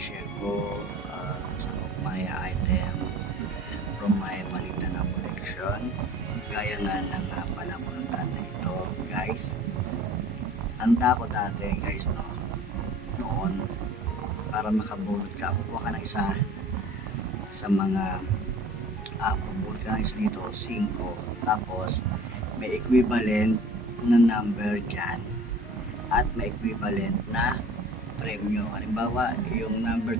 i-share ko some of my item from my Baliktad na collection. Gaya nga ng palamunutan na ito, guys. Tanda ko dati, guys, noon, para makabulot ka, kukuha ka ng isa sa mga pabulot ka ng isa dito, 5. Tapos, may equivalent na number dyan at may equivalent na premyo. Halimbawa, yung number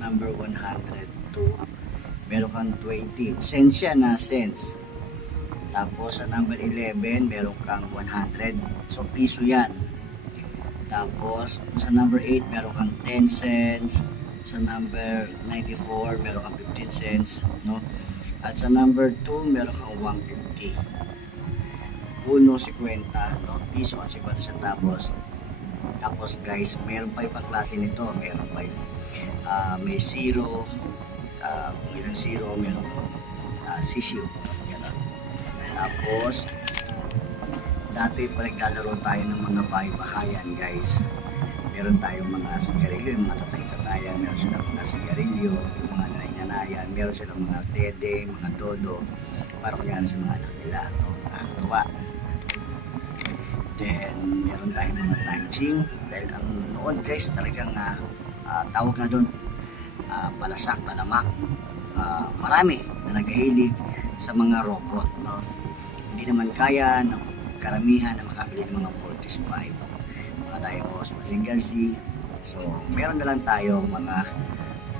102, meron kang 20 cents siya na cents. Tapos sa number 11 meron kang 100, so piso yan. Tapos sa number 8 meron kang 10 cents. Sa number 94 meron kang 15 cents, no? At sa number 2 meron kang 150. 1.50, no? Piso at 50 centavos. Tapos guys, meron pa ibang klase nito. Meron pa yung may zero, kung ilang zero, meron sisiyo. Tapos dati pa naglalaro tayo ng mga bahay-bahayan, guys. Meron tayong mga sigarilyo, yung mga tatay-tatayan, meron silang mga sigarilyo, yung mga nanay-nanayan, meron silang mga dede, mga dodo, para kunyari sa mga anak nila, no? Nakakatuwa. Then meron tayong mga tanching, dahil ang noon, guys, talagang tawag na doon palasak, palamak. Marami na naghahilig sa mga robot, no? Hindi naman kaya ng karamihan na makabili ng mga 45, mga Daimos, Mazinger Z. So meron na lang tayo mga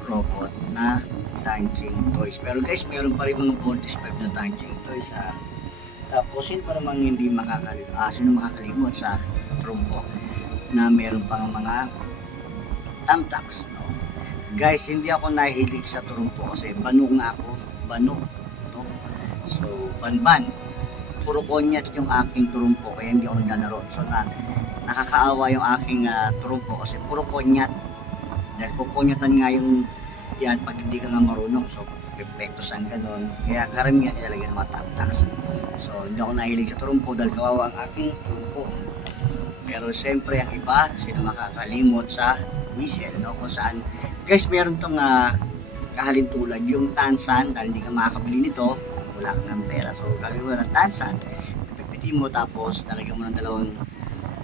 robot na tanching toys. Pero guys, meron pa rin mga 45 na tanching toys. Tapos sino pa namang hindi makakalimot sa trumpo na meron pang mga tamtax, no? Guys, hindi ako nahilig sa trumpo kasi bano nga ako, no? So banban, puro konyat yung aking trumpo, kaya hindi ako naglalaro. So nakakaawa yung aking trumpo kasi puro konyat, dahil kukonyatan nga yung yan pag hindi ka nga marunong. So epektosan ka nun, kaya karamihan nilalagyan ng mga tamtax. So hindi ako nahilig sa trumpo dahil kawawa ang aking trumpo. Pero siyempre ang iba, sino makakalimot sa whistle, no? Kung saan, guys, meron tong kahalintulad yung tansan, dahil hindi ka makakabili nito, wala kang ng pera. So gagawin mo ng tansan, pipitin mo, tapos talagyan mo ng dalawang,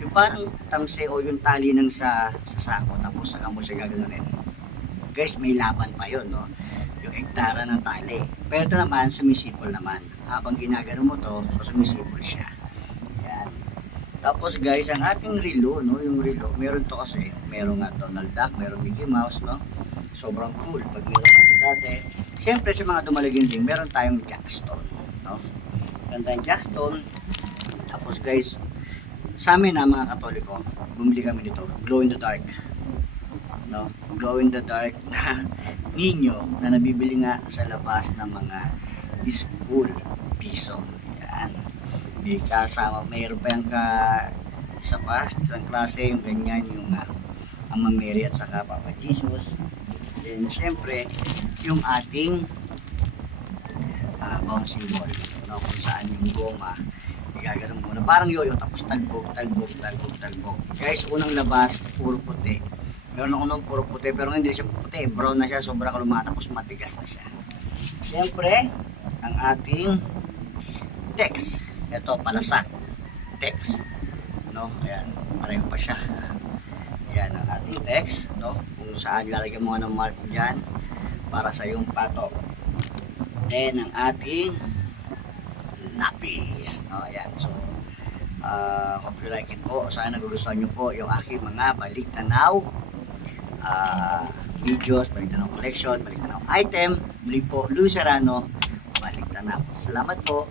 yung parang tamse o yung tali ng sa sako, tapos saka mo siya gagawin. Guys, may laban pa yun, no? Yung hektara ng tali. Pero ito naman, sumisipol naman. Habang ginagano mo to, so sumisipol siya. Yan. Tapos guys, ang ating relo, no? Yung relo, meron to kasi, meron nga Donald Duck, meron Mickey Mouse, no? Sobrang cool pag meron ito dati. Siyempre sa mga dumalaginding, meron tayong jackstone, no? Meron tayong jackstone. Tapos guys, sa amin mga Katoliko, bumili kami dito, glow in the dark, no? Glow in the dark na ninyo na nabibili nga sa labas ng mga school piso. Yan. May kasama, mayroon pa yung isang klase, yung ganyan, yung Ama Mary at saka Papa Jesus. Then syempre yung ating bouncing ball, no? Kung saan yung goma gagano'n muna, parang yoyo, tapos talbog. Guys, unang labas puro puti. Meron ako nung puro puti, pero hindi siya puti, brown na siya, sobra kaluma, tapos matigas na siya. Syempre ang ating text, ito palasak text, no? Ayan, pareho pa siya. Yan ang ating text, no? Kung saan lalagyan mo ng mark dyan para sa yung pato. Then ang ating lapis, no? Ayan, so hope you like it po. Sana nagugustuhan nyo po yung aking mga baliktanaw videos, baliktanaw collection, baliktanaw item. Muli po, Louis Serrano, baliktanaw. Salamat po.